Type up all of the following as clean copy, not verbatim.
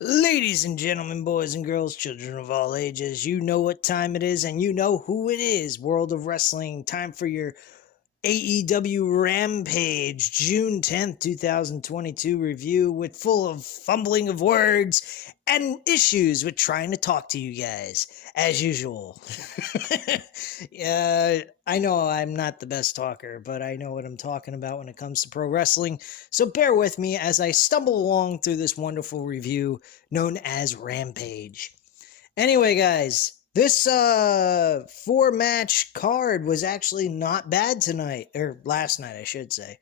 Ladies and gentlemen, boys and girls, children of all ages, you know what time it is and you know who it is. World of Wrestling, time for your AEW Rampage June 10th, 2022 review with full of fumbling of words and issues with trying to talk to you guys, as usual. I know I'm not the best talker, but I know what I'm talking about when it comes to pro wrestling, so bear with me as I stumble along through this wonderful review known as Rampage. Anyway, guys, this 4-match card was actually not bad tonight, or last night, I should say.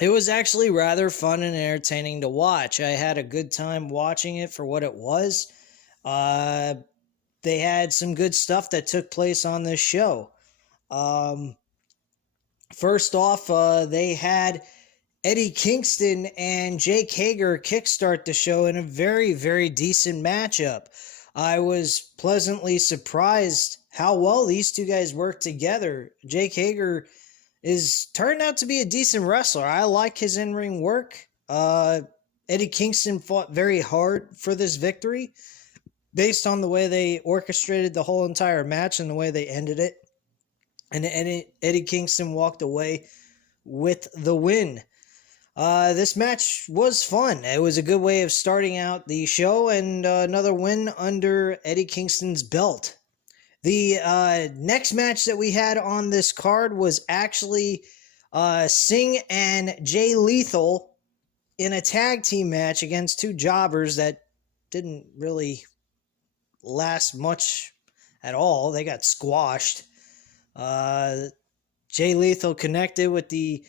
It was actually rather fun and entertaining to watch. I had a good time watching it for what it was. They had some good stuff that took place on this show. First off, they had Eddie Kingston and Jake Hager kickstart the show in a very, very decent matchup. I was pleasantly surprised how well these two guys work together. Jake Hager is turned out to be a decent wrestler. I like his in-ring work. Eddie Kingston fought very hard for this victory based on the way they orchestrated the whole entire match and the way they ended it. And Eddie Kingston walked away with the win. This match was fun. It was a good way of starting out the show and another win under Eddie Kingston's belt. The next match that we had on this card was actually Singh and Jay Lethal in a tag team match against two jobbers that didn't really last much at all. They got squashed. Jay Lethal connected with the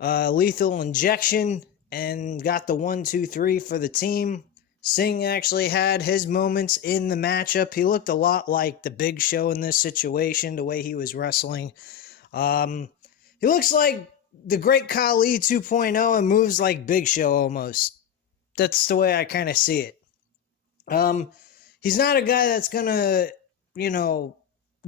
lethal injection and got the 1-2-3 for the team. Singh actually had his moments in the matchup. He looked a lot like the Big Show in this situation, the way he was wrestling. He looks like the Great Khali 2.0 and moves like Big Show almost. That's the way I kind of see it. He's not a guy that's going to,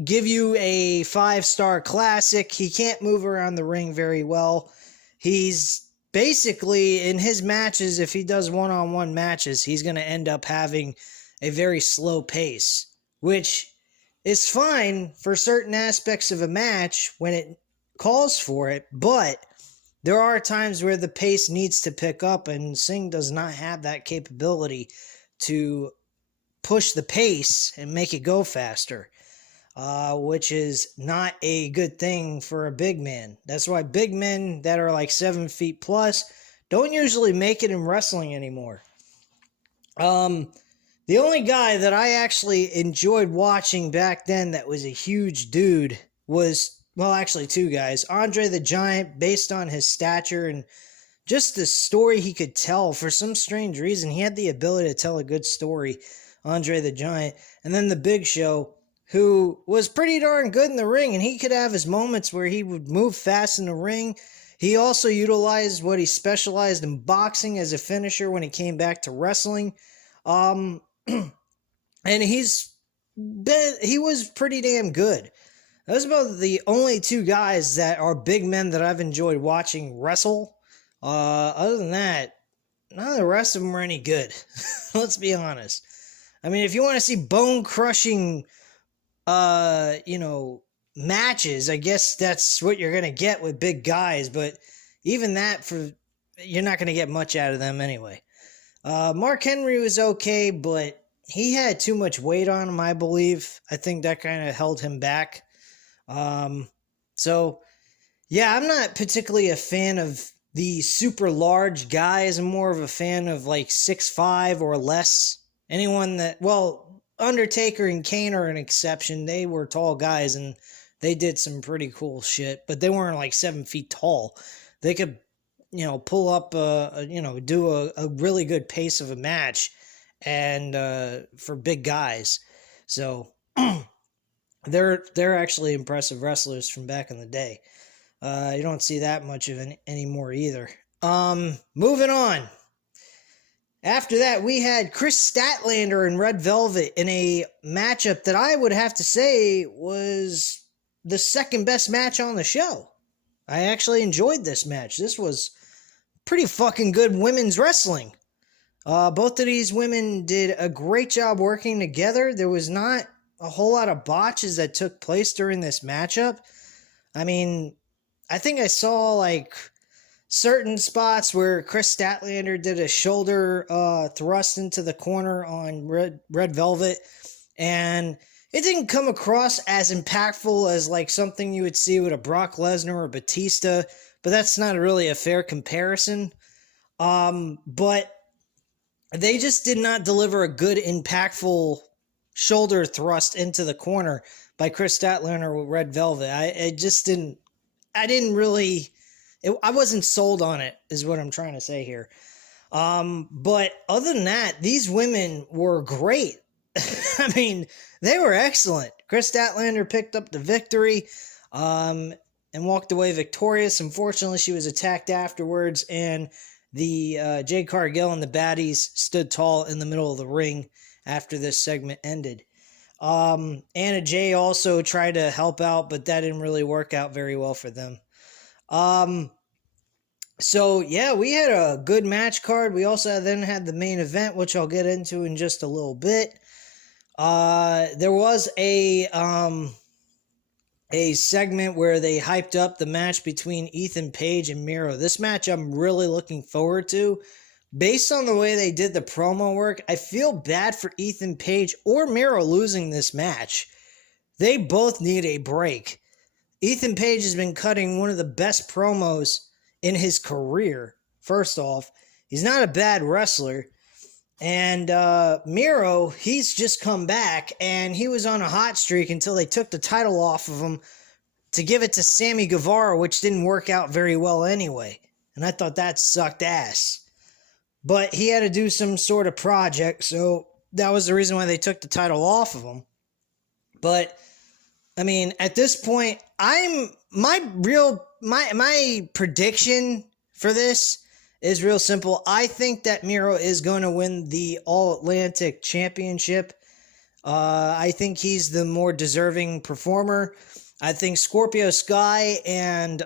give you a 5-star classic. He can't move around the ring very well. He's basically, in his matches, if he does one-on-one matches, he's going to end up having a very slow pace, which is fine for certain aspects of a match when it calls for it, but there are times where the pace needs to pick up, and Singh does not have that capability to push the pace and make it go faster. Which is not a good thing for a big man. That's why big men that are like 7 feet plus don't usually make it in wrestling anymore. The only guy that I actually enjoyed watching back then that was a huge dude was, well, actually two guys. Andre the Giant, based on his stature and just the story he could tell. For some strange reason, he had the ability to tell a good story, Andre the Giant. And then the Big Show, who was pretty darn good in the ring, and he could have his moments where he would move fast in the ring. He also utilized what he specialized in boxing as a finisher when he came back to wrestling. And he was pretty damn good. Those are about the only two guys that are big men that I've enjoyed watching wrestle. Other than that, none of the rest of them are any good. Let's be honest. I mean, if you want to see bone-crushing matches, I guess that's what you're going to get with big guys, but even that, you're not going to get much out of them anyway. Mark Henry was okay, but he had too much weight on him, I believe. I think that kind of held him back. So, yeah, I'm not particularly a fan of the super large guys. I'm more of a fan of like 6'5" or less. Anyone that, well, Undertaker and Kane are an exception. They were tall guys and they did some pretty cool shit, but they weren't like 7 feet tall. They could, pull up, do a really good pace of a match and for big guys. So they're actually impressive wrestlers from back in the day. You don't see that much of it anymore either. Moving on. After that, we had Chris Statlander and Red Velvet in a matchup that I would have to say was the second best match on the show. I actually enjoyed this match. This was pretty fucking good women's wrestling. Both of these women did a great job working together. There was not a whole lot of botches that took place during this matchup. I mean, I think I saw like certain spots where Chris Statlander did a shoulder thrust into the corner on Red Velvet, and it didn't come across as impactful as like something you would see with a Brock Lesnar or Batista, but that's not really a fair comparison. But they just did not deliver a good, impactful shoulder thrust into the corner by Chris Statlander with Red Velvet. I didn't really, I wasn't sold on it, is what I'm trying to say here. But other than that, these women were great. I mean, they were excellent. Chris Statlander picked up the victory, and walked away victorious. Unfortunately, she was attacked afterwards, and the Jade Cargill and the baddies stood tall in the middle of the ring after this segment ended. Anna Jay also tried to help out, but that didn't really work out very well for them. So yeah, we had a good match card. We also then had the main event, which I'll get into in just a little bit. There was a segment where they hyped up the match between Ethan Page and Miro. This match I'm really looking forward to. Based on the way they did the promo work, I feel bad for Ethan Page or Miro losing this match. They both need a break. Ethan Page has been cutting one of the best promos in his career. First off, he's not a bad wrestler. And Miro, he's just come back, and he was on a hot streak until they took the title off of him to give it to Sammy Guevara, which didn't work out very well anyway. And I thought that sucked ass. But he had to do some sort of project, so that was the reason why they took the title off of him. But I mean, at this point, my prediction for this is real simple. I think that Miro is going to win the All-Atlantic Championship. I think he's the more deserving performer. I think Scorpio Sky and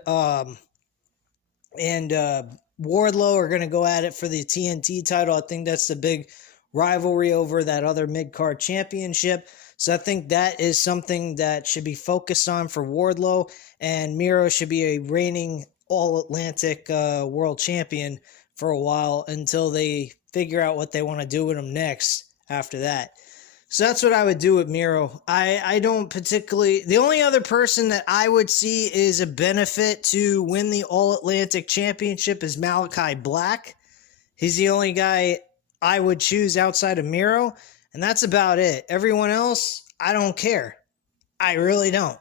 Wardlow are going to go at it for the TNT title. I think that's the big rivalry over that other mid-card championship. So I think that is something that should be focused on for Wardlow, and Miro should be a reigning All-Atlantic world champion for a while until they figure out what they want to do with him next after that. So that's what I would do with Miro. I don't particularly... The only other person that I would see is a benefit to win the All-Atlantic Championship is Malachi Black. He's the only guy I would choose outside of Miro, and that's about it. Everyone else, I don't care. I really don't.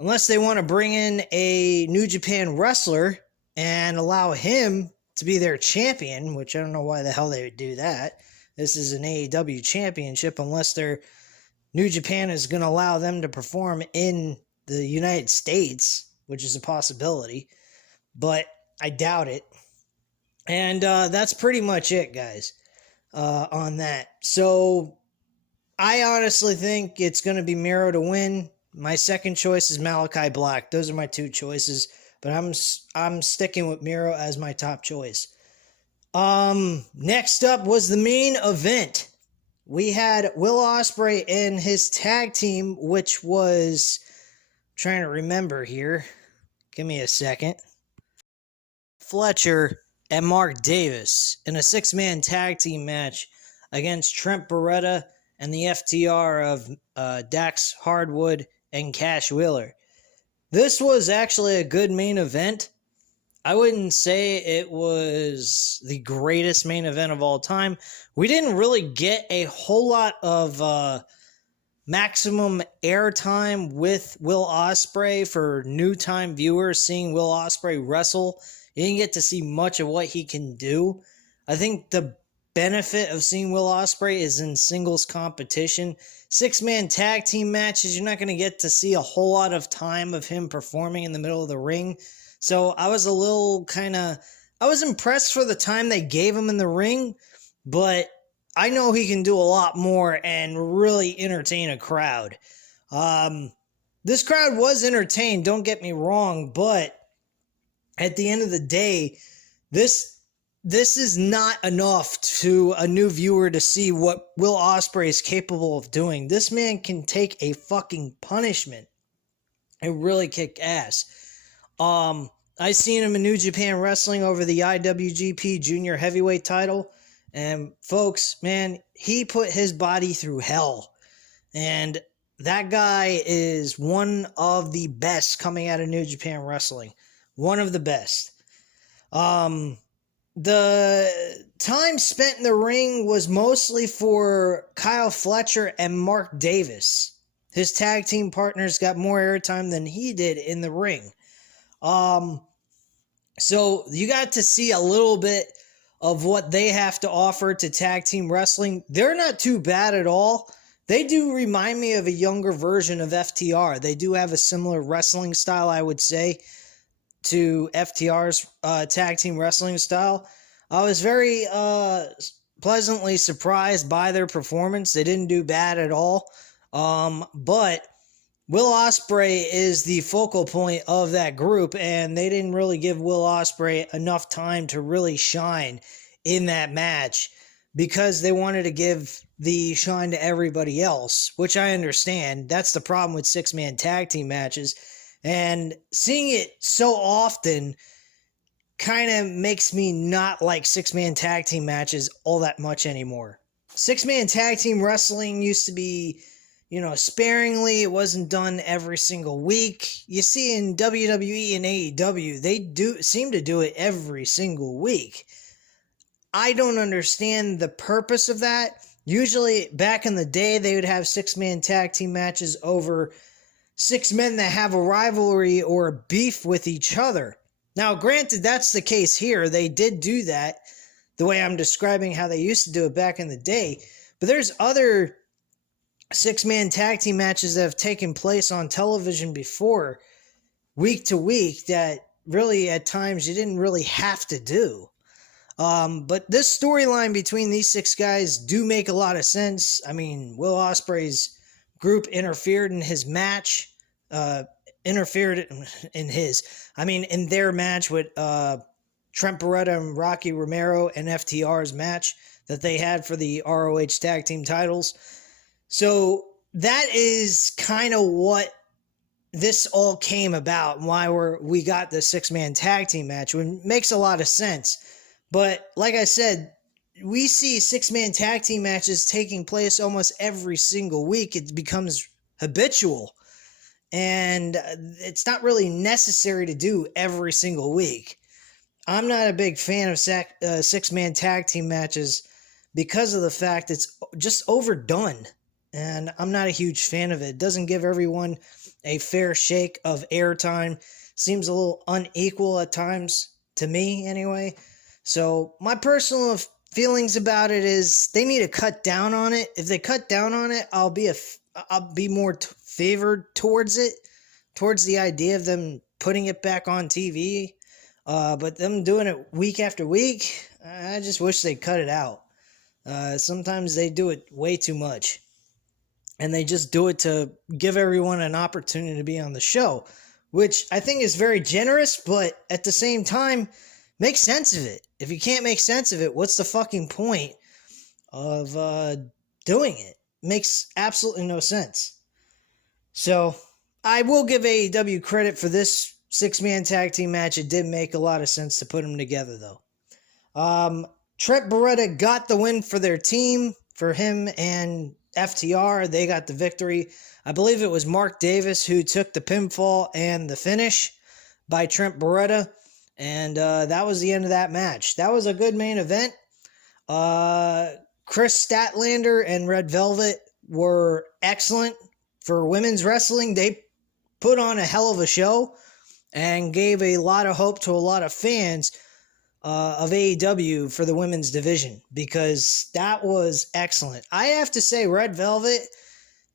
Unless they want to bring in a New Japan wrestler and allow him to be their champion, which I don't know why the hell they would do that. This is an AEW championship unless their New Japan is going to allow them to perform in the United States, which is a possibility. But I doubt it. And that's pretty much it, guys, on that. So I honestly think it's going to be Miro to win. My second choice is Malachi Black. Those are my two choices, but I'm sticking with Miro as my top choice. Next up was the main event. We had Will Ospreay and his tag team, which was, trying to remember here. Give me a second. Fletcher and Mark Davis in a 6-man tag team match against Trent Beretta and the FTR of Dax Hardwood and Cash Wheeler. This was actually a good main event. I wouldn't say it was the greatest main event of all time. We didn't really get a whole lot of maximum airtime with Will Ospreay for new time viewers seeing Will Ospreay wrestle. You didn't get to see much of what he can do. I think the benefit of seeing Will Ospreay is in singles competition. 6-man tag team matches, you're not going to get to see a whole lot of time of him performing in the middle of the ring. So I was a little I was impressed for the time they gave him in the ring, but I know he can do a lot more and really entertain a crowd. This crowd was entertained, don't get me wrong, but at the end of the day, this this is not enough to a new viewer to see what Will Ospreay is capable of doing. This man can take a fucking punishment and really kick ass. I seen him in New Japan Wrestling over the IWGP Junior Heavyweight title, and folks, man, he put his body through hell. And that guy is one of the best coming out of New Japan Wrestling. One of the best. The time spent in the ring was mostly for Kyle Fletcher and Mark Davis. His tag team partners got more airtime than he did in the ring. So you got to see a little bit of what they have to offer to tag team wrestling. They're not too bad at all. They do remind me of a younger version of FTR. They do have a similar wrestling style, I would say, to FTR's tag team wrestling style. I was very pleasantly surprised by their performance. They didn't do bad at all. But Will Ospreay is the focal point of that group, and they didn't really give Will Ospreay enough time to really shine in that match because they wanted to give the shine to everybody else, which I understand. That's the problem with six-man tag team matches. And seeing it so often kind of makes me not like six-man tag team matches all that much anymore. Six-man tag team wrestling used to be, sparingly. It wasn't done every single week. You see in WWE and AEW, they seem to do it every single week. I don't understand the purpose of that. Usually, back in the day, they would have six-man tag team matches over six men that have a rivalry or a beef with each other. Now, granted, that's the case here. They did do that the way I'm describing how they used to do it back in the day. But there's other six-man tag team matches that have taken place on television before, week to week, that really at times you didn't really have to do. But this storyline between these six guys do make a lot of sense. I mean, Will Ospreay's group interfered in his match, in their match with Trent Beretta and Rocky Romero and FTR's match that they had for the ROH tag team titles. So that is kind of what this all came about, and why we got the six-man tag team match, which makes a lot of sense. But like I said, we see six-man tag team matches taking place almost every single week. It becomes habitual, and it's not really necessary to do every single week. I'm not a big fan of six-man tag team matches because of the fact it's just overdone, and I'm not a huge fan of it. It doesn't give everyone a fair shake of airtime. Seems a little unequal at times, to me anyway. So my personal feelings about it is they need to cut down on it. If they cut down on it, I'll be more favored towards it, towards the idea of them putting it back on TV. But them doing it week after week, I just wish they'd cut it out. Sometimes they do it way too much. And they just do it to give everyone an opportunity to be on the show, which I think is very generous, but at the same time, make sense of it. If you can't make sense of it, what's the fucking point of doing it? Makes absolutely no sense. So, I will give AEW credit for this six-man tag team match. It did make a lot of sense to put them together, though. Trent Beretta got the win for their team. For him and FTR, they got the victory. I believe it was Mark Davis who took the pinfall and the finish by Trent Beretta. And that was the end of that match. That was a good main event. Chris Statlander and Red Velvet were excellent for women's wrestling. They put on a hell of a show and gave a lot of hope to a lot of fans of AEW for the women's division, because that was excellent. I have to say, Red Velvet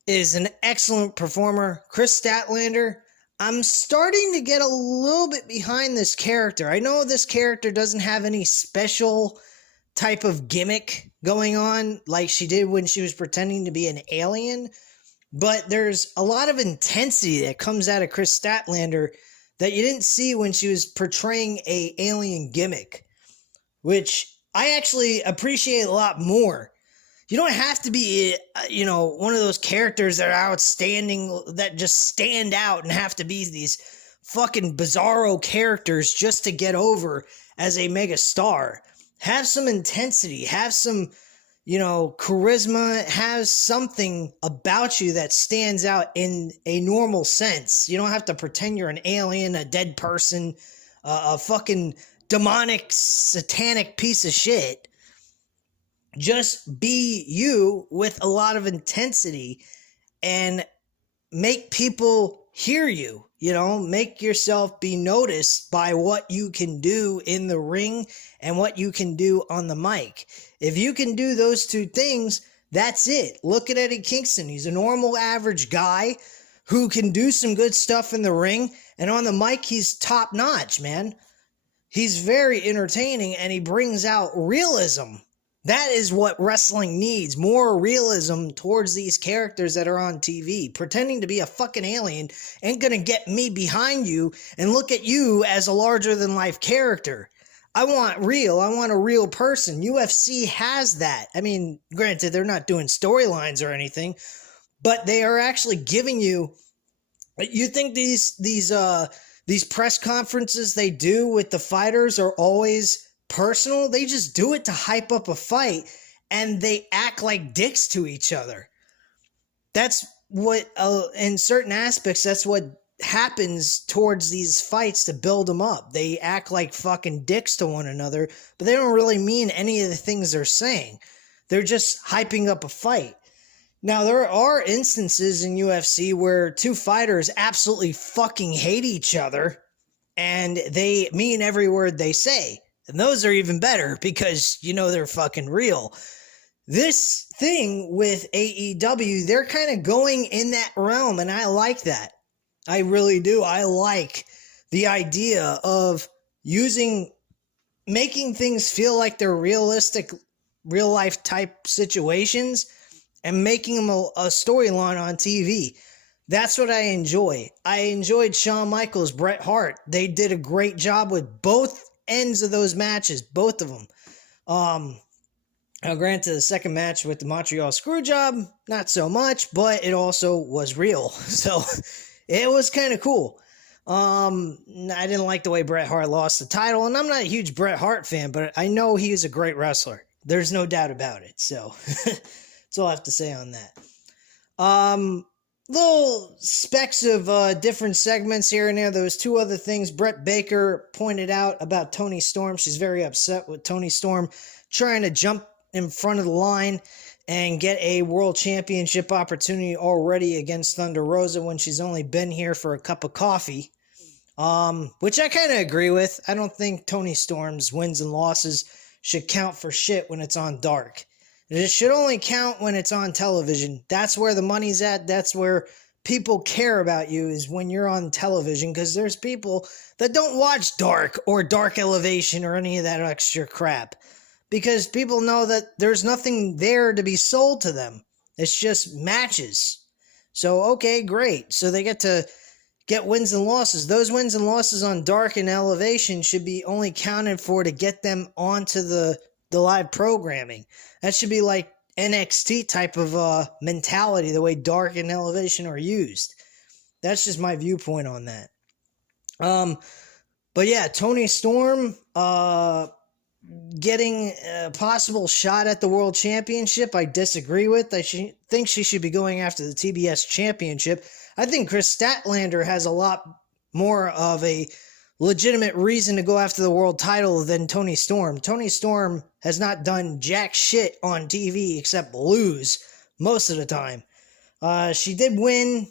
is an excellent performer. Chris Statlander, I'm starting to get a little bit behind this character. I know this character doesn't have any special type of gimmick going on like she did when she was pretending to be an alien, but there's a lot of intensity that comes out of Chris Statlander that you didn't see when she was portraying a alien gimmick. which I actually appreciate a lot more. You don't have to be, one of those characters that are outstanding, that just stand out and have to be these fucking bizarro characters just to get over as a mega star. Have some intensity, have some, charisma, have something about you that stands out in a normal sense. You don't have to pretend you're an alien, a dead person, a fucking demonic, satanic piece of shit. Just be you with a lot of intensity and make people hear you, make yourself be noticed by what you can do in the ring and what you can do on the mic. If you can do those two things, that's it. Look at Eddie Kingston. He's a normal, average guy who can do some good stuff in the ring, and on the mic, he's top notch, man. He's very entertaining, and he brings out realism. That is what wrestling needs, more realism towards these characters that are on TV. Pretending to be a fucking alien ain't gonna get me behind you and look at you as a larger-than-life character. I want a real person. UFC has that. I mean, granted, they're not doing storylines or anything, but they are actually giving you... You think these press conferences they do with the fighters are always personal? They just do it to hype up a fight, and they act like dicks to each other. That's what, in certain aspects, that's what happens towards these fights to build them up. They act like fucking dicks to one another, but they don't really mean any of the things they're saying. They're just hyping up a fight. Now, there are instances in UFC where two fighters absolutely fucking hate each other, and they mean every word they say. And those are even better because, they're fucking real. This thing with AEW, they're kind of going in that realm, and I like that. I really do. I like the idea of making things feel like they're realistic, real-life type situations and making them a storyline on TV. That's what I enjoy. I enjoyed Shawn Michaels, Bret Hart. They did a great job with both ends of those matches, both of them. Now, granted, the second match with the Montreal Screwjob, not so much, but it also was real. So it was kind of cool. I didn't like the way Bret Hart lost the title, and I'm not a huge Bret Hart fan, but I know he is a great wrestler. There's no doubt about it. So that's all I have to say on that. Little specks of different segments here and there. There was two other things. Britt Baker pointed out about Toni Storm. She's very upset with Toni Storm trying to jump in front of the line and get a world championship opportunity already against Thunder Rosa when she's only been here for a cup of coffee, which I kind of agree with. I don't think Toni Storm's wins and losses should count for shit when it's on Dark. It should only count when it's on television. That's where the money's at. That's where people care about you, is when you're on television, because there's people that don't watch Dark or Dark Elevation or any of that extra crap, because people know that there's nothing there to be sold to them. It's just matches. So, okay, great. So they get to get wins and losses. Those wins and losses on Dark and Elevation should be only counted for to get them onto the live programming. That should be like NXT type of mentality, the way Dark and Elevation are used. That's just my viewpoint on that. But yeah, Toni Storm getting a possible shot at the World Championship, I disagree with. I think she should be going after the TBS Championship. I think Chris Statlander has a lot more of a legitimate reason to go after the world title than Toni Storm. Toni Storm has not done jack shit on TV except lose most of the time. She did win,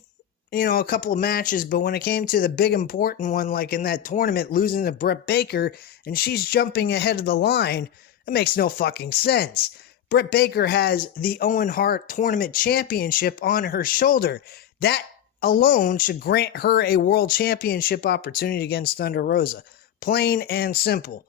a couple of matches, but when it came to the big important one, like in that tournament, losing to Britt Baker, and she's jumping ahead of the line, it makes no fucking sense. Britt Baker has the Owen Hart Tournament Championship on her shoulder. That alone should grant her a world championship opportunity against Thunder Rosa. Plain and simple.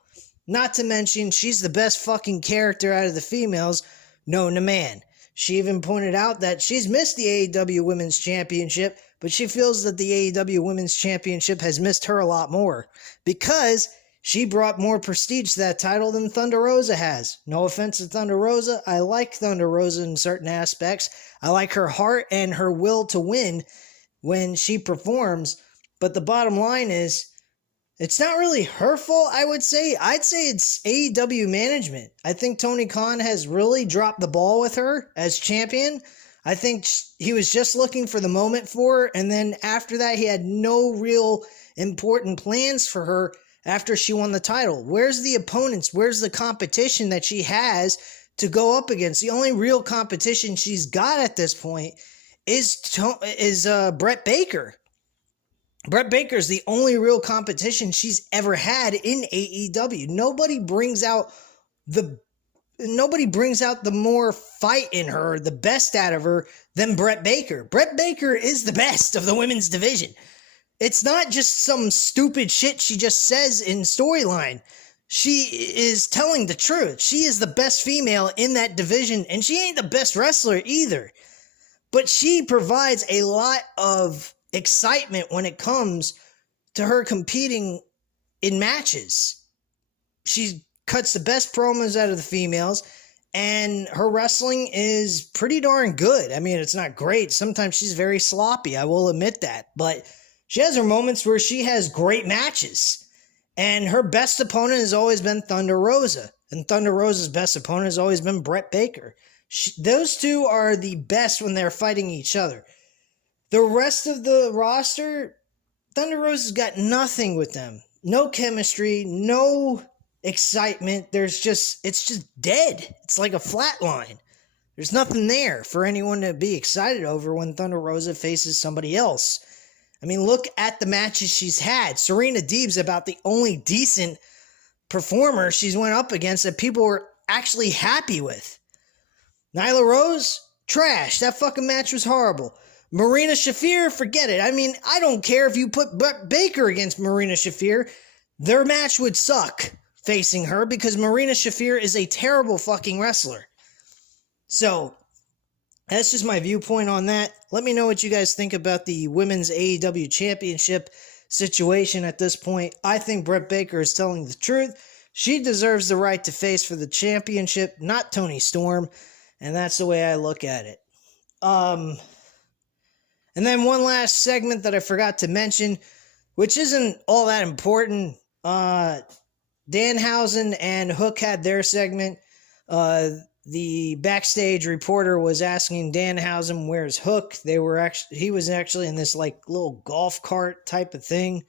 Not to mention, she's the best fucking character out of the females known to man. She even pointed out that she's missed the AEW Women's Championship, but she feels that the AEW Women's Championship has missed her a lot more, because She brought more prestige to that title than Thunder Rosa has. No offense to Thunder Rosa. I like Thunder Rosa in certain aspects. I like her heart and her will to win when she performs. But the bottom line is, it's not really her fault, I would say. I'd say it's AEW management. I think Tony Khan has really dropped the ball with her as champion. I think he was just looking for the moment for her, and then after that, he had no real important plans for her after she won the title. Where's the opponents? Where's the competition that she has to go up against? The only real competition she's got at this point is Brett Baker. Brett Baker is the only real competition she's ever had in AEW. Nobody brings out the more fight in her, the best out of her, than Brett Baker. Brett Baker is the best of the women's division. It's not just some stupid shit she just says in storyline. She is telling the truth. She is the best female in that division, and she ain't the best wrestler either. But she provides a lot of excitement when it comes to her competing in matches. She cuts the best promos out of the females, and her wrestling is pretty darn good. I mean, it's not great. Sometimes she's very sloppy, I will admit that. But she has her moments where she has great matches. And her best opponent has always been Thunder Rosa. And Thunder Rosa's best opponent has always been Brett Baker. Those two are the best when they're fighting each other. The rest of the roster, Thunder Rosa's got nothing with them. No chemistry, no excitement. It's just dead. It's like a flat line. There's nothing there for anyone to be excited over when Thunder Rosa faces somebody else. I mean, look at the matches she's had. Serena Deeb's about the only decent performer she's went up against that people were actually happy with. Nyla Rose, trash. That fucking match was horrible. Marina Shafir, forget it. I mean, I don't care if you put Brett Baker against Marina Shafir. Their match would suck facing her because Marina Shafir is a terrible fucking wrestler. So, that's just my viewpoint on that. Let me know what you guys think about the Women's AEW Championship situation at this point. I think Brett Baker is telling the truth. She deserves the right to face for the championship, not Toni Storm. And that's the way I look at it. And then one last segment that I forgot to mention, which isn't all that important. Danhausen and Hook had their segment. The backstage reporter was asking Danhausen, "Where's Hook?" He was actually in this like little golf cart type of thing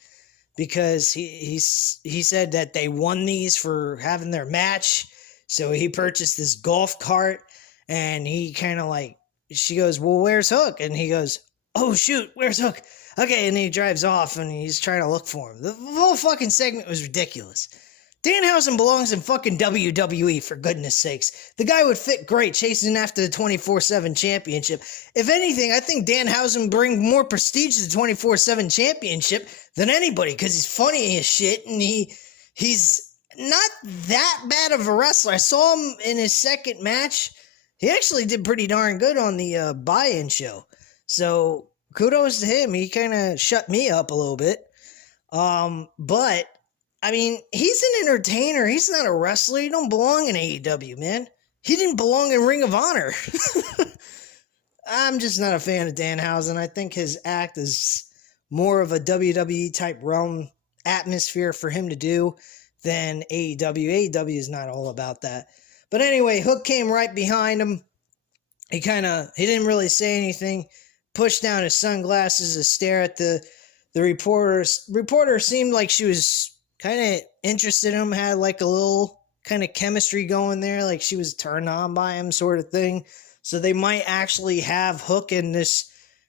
because he said that they won these for having their match. So he purchased this golf cart, and he kind of like, she goes, "Well, where's Hook?" And he goes, "Oh shoot, where's Hook?" Okay, and he drives off and he's trying to look for him. The whole fucking segment was ridiculous. Danhausen belongs in fucking WWE, for goodness sakes. The guy would fit great chasing after the 24/7 championship. If anything, I think Danhausen brings more prestige to the 24/7 championship than anybody because he's funny as shit and he's not that bad of a wrestler. I saw him in his second match. He actually did pretty darn good on the buy-in show. So kudos to him. He kind of shut me up a little bit. But I mean, he's an entertainer. He's not a wrestler. He don't belong in AEW, man. He didn't belong in Ring of Honor. I'm just not a fan of Danhausen. I think his act is more of a WWE type realm atmosphere for him to do than AEW. AEW is not all about that. But anyway, Hook came right behind him. He didn't really say anything. Pushed down his sunglasses to stare at the reporter. Reporter seemed like she was kind of interested in him, had like a little kind of chemistry going there, like she was turned on by him sort of thing. So they might actually have Hook and this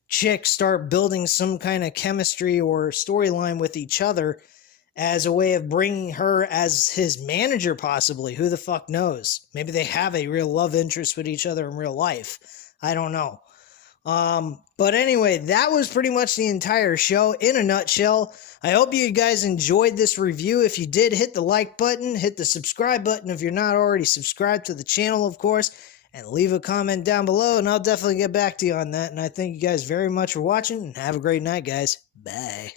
chick start building some kind of chemistry or storyline with each other as a way of bringing her as his manager possibly. Who the fuck knows? Maybe they have a real love interest with each other in real life. I don't know. But anyway, that was pretty much the entire show in a nutshell. I hope you guys enjoyed this review. If you did, hit the like button, hit the subscribe button if you're not already subscribed to the channel, of course, and leave a comment down below, and I'll definitely get back to you on that. And I thank you guys very much for watching, and have a great night, guys. Bye.